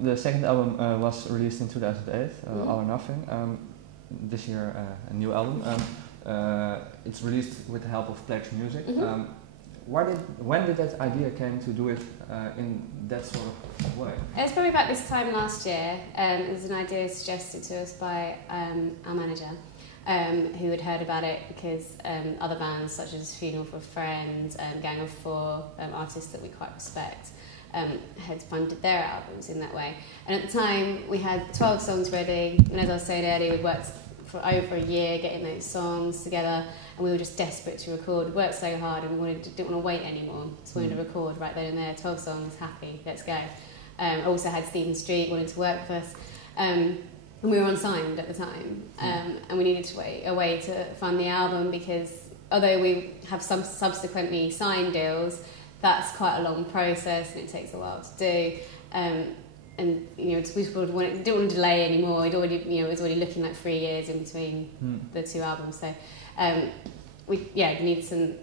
The second album was released in 2008, All or Nothing. This year, a new album. It's released with the help of PledgeMusic. When did that idea came to do it in that sort of way? It was probably about this time last year. It was an idea suggested to us by our manager, who had heard about it because other bands such as Funeral for Friends and Gang of Four, artists that we quite respect, had funded their albums in that way. And at the time we had 12 songs ready, and as I was saying earlier, we'd worked for over a year getting those songs together, and we were just desperate to record. We worked so hard and we didn't want to wait anymore, so we wanted to record right then and there. 12 songs, happy, let's go. I also had Stephen Street wanting to work with us, and we were unsigned at the time, and we needed to wait a way to fund the album, because although we have some subsequently signed deals, that's quite a long process and it takes a while to do. And we didn't want to delay anymore. It was already looking like 3 years in between the two albums. So we needed some.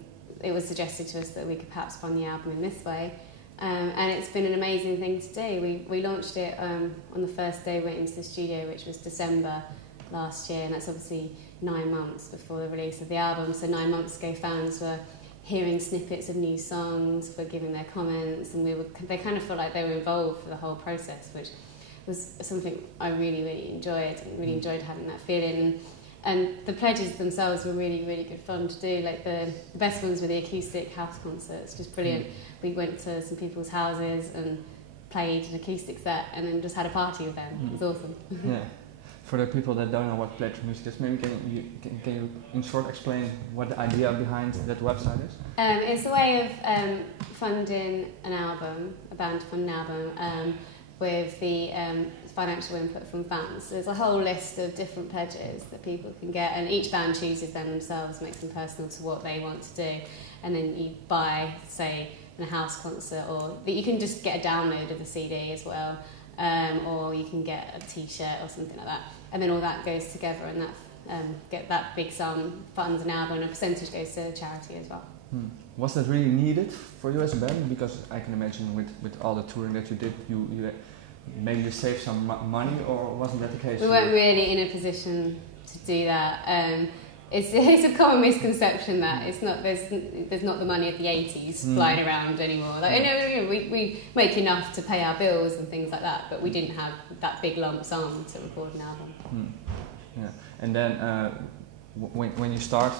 It was suggested to us that we could perhaps fund the album in this way, and it's been an amazing thing to do. We launched it on the first day we went into the studio, which was December last year, and that's obviously 9 months before the release of the album. So 9 months ago, fans were hearing snippets of new songs, were giving their comments, and they kind of felt like they were involved for the whole process, which was something I really, really enjoyed, and really enjoyed having that feeling. And the pledges themselves were really, really good fun to do. Like the best ones were the acoustic house concerts, just brilliant. We went to some people's houses and played an acoustic set, and then just had a party with them. It was awesome. Yeah. For the people that don't know what PledgeMusic is, maybe can you in short explain what the idea behind that website is? It's a way of funding an album, a band to fund an album, with the financial input from fans. So there's a whole list of different pledges that people can get, and each band chooses them themselves, makes them personal to what they want to do, and then you buy, say, a house concert, or you can just get a download of the CD as well. Or you can get a t-shirt or something like that, and then all that goes together, and that get that big sum funds an album, and a percentage goes to charity as well. Was that really needed for you as a band? Because I can imagine with all the touring that you did, you maybe you saved some money, or wasn't that the case? We weren't really in a position to do that. It's a common misconception that there's not the money of the 80s flying around anymore. Like, we make enough to pay our bills and things like that, but we didn't have that big lump sum to record an album. Yeah, and then when you start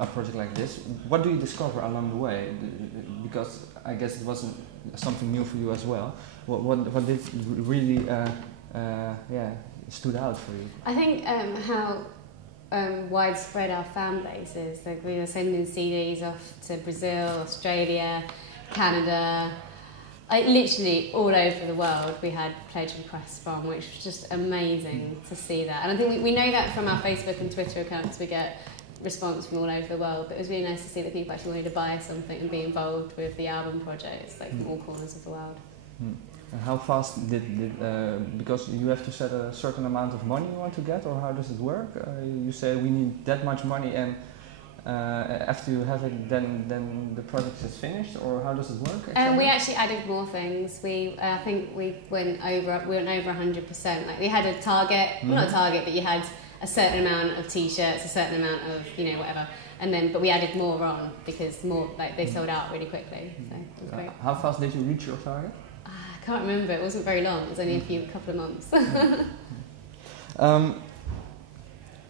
a project like this, what do you discover along the way? Because I guess it wasn't something new for you as well. What did really stood out for you? I think how widespread our fan base is. Like, we were sending CDs off to Brazil, Australia, Canada, literally all over the world we had pledge requests from, which was just amazing to see that. And I think we know that from our Facebook and Twitter accounts. We get response from all over the world, but it was really nice to see that people actually wanted to buy something and be involved with the album project, like from all corners of the world. And how fast did because you have to set a certain amount of money you want to get, or how does it work? You say we need that much money, and after you have it, then the project is finished, or how does it work? We actually added more things. I think we went over 100%. Like, we had a target, well, not a target, but you had a certain amount of t-shirts, a certain amount of whatever, but we added more on because they sold out really quickly. So it was great. How fast did you reach your target? I can't remember. It wasn't very long. It was only a couple of months.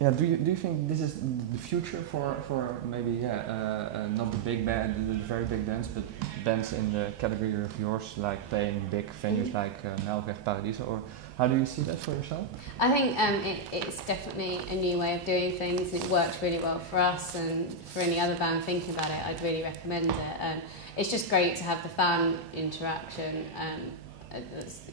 Do you think this is the future for maybe not the big band, the very big bands, but bands in the category of yours, like playing big venues like Melkweg, Paradiso, or how do you see that for yourself? I think it's definitely a new way of doing things, and it worked really well for us, and for any other band thinking about it, I'd really recommend it. It's just great to have the fan interaction.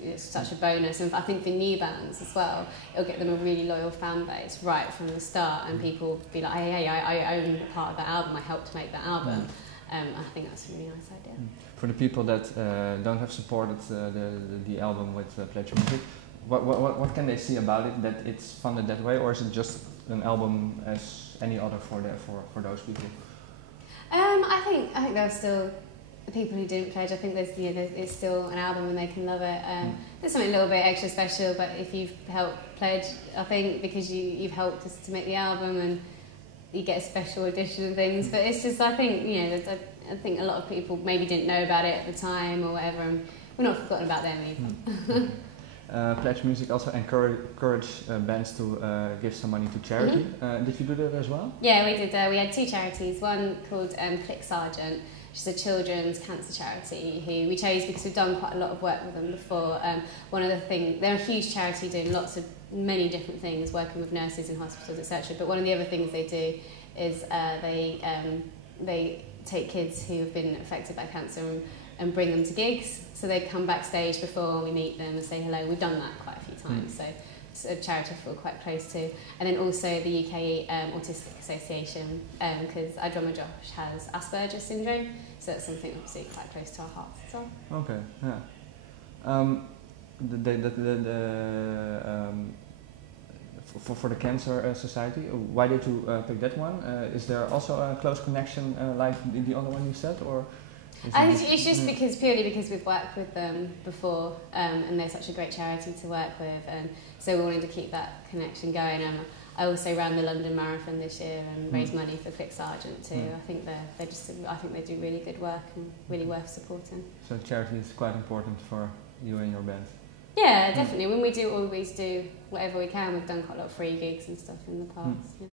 It's such a bonus, and I think for new bands as well, it'll get them a really loyal fan base right from the start, and people be like, hey, I own part of that album, I helped make that album. I think that's a really nice idea. For the people that don't have supported the album with PledgeMusic, what can they see about it, that it's funded that way, or is it just an album as any other for those people? I think they'll still people who didn't pledge, I think it's still an album and they can love it. There's something a little bit extra special, but if you've helped pledge, I think because you've helped us to make the album and you get a special edition and things. But it's just, I think, I think a lot of people maybe didn't know about it at the time or whatever, and we're not forgotten about them either. PledgeMusic also encourage bands to give some money to charity. Did you do that as well? Yeah, we did. We had 2 charities. One called Click Sargent, which is a children's cancer charity, who we chose because we've done quite a lot of work with them before. One of the things, they're a huge charity doing many different things, working with nurses in hospitals, etc. But one of the other things they do is they take kids who have been affected by cancer and bring them to gigs. So they come backstage before we meet them and say hello. We've done that quite a few times. So it's a charity I feel quite close to. And then also the UK Autistic Association, because our drummer Josh has Asperger's syndrome, so that's something obviously quite close to our hearts as well. Okay, yeah. For the Cancer Society, why did you pick that one? Is there also a close connection like the other one you said, or? It's just purely because we've worked with them before, and they're such a great charity to work with, and so we wanted to keep that connection going. I also ran the London Marathon this year and raised money for Click Sargent too. I think they do really good work and really worth supporting. So charity is quite important for you and your band. Yeah, definitely. When we always do whatever we can. We've done quite a lot of free gigs and stuff in the past. Yeah.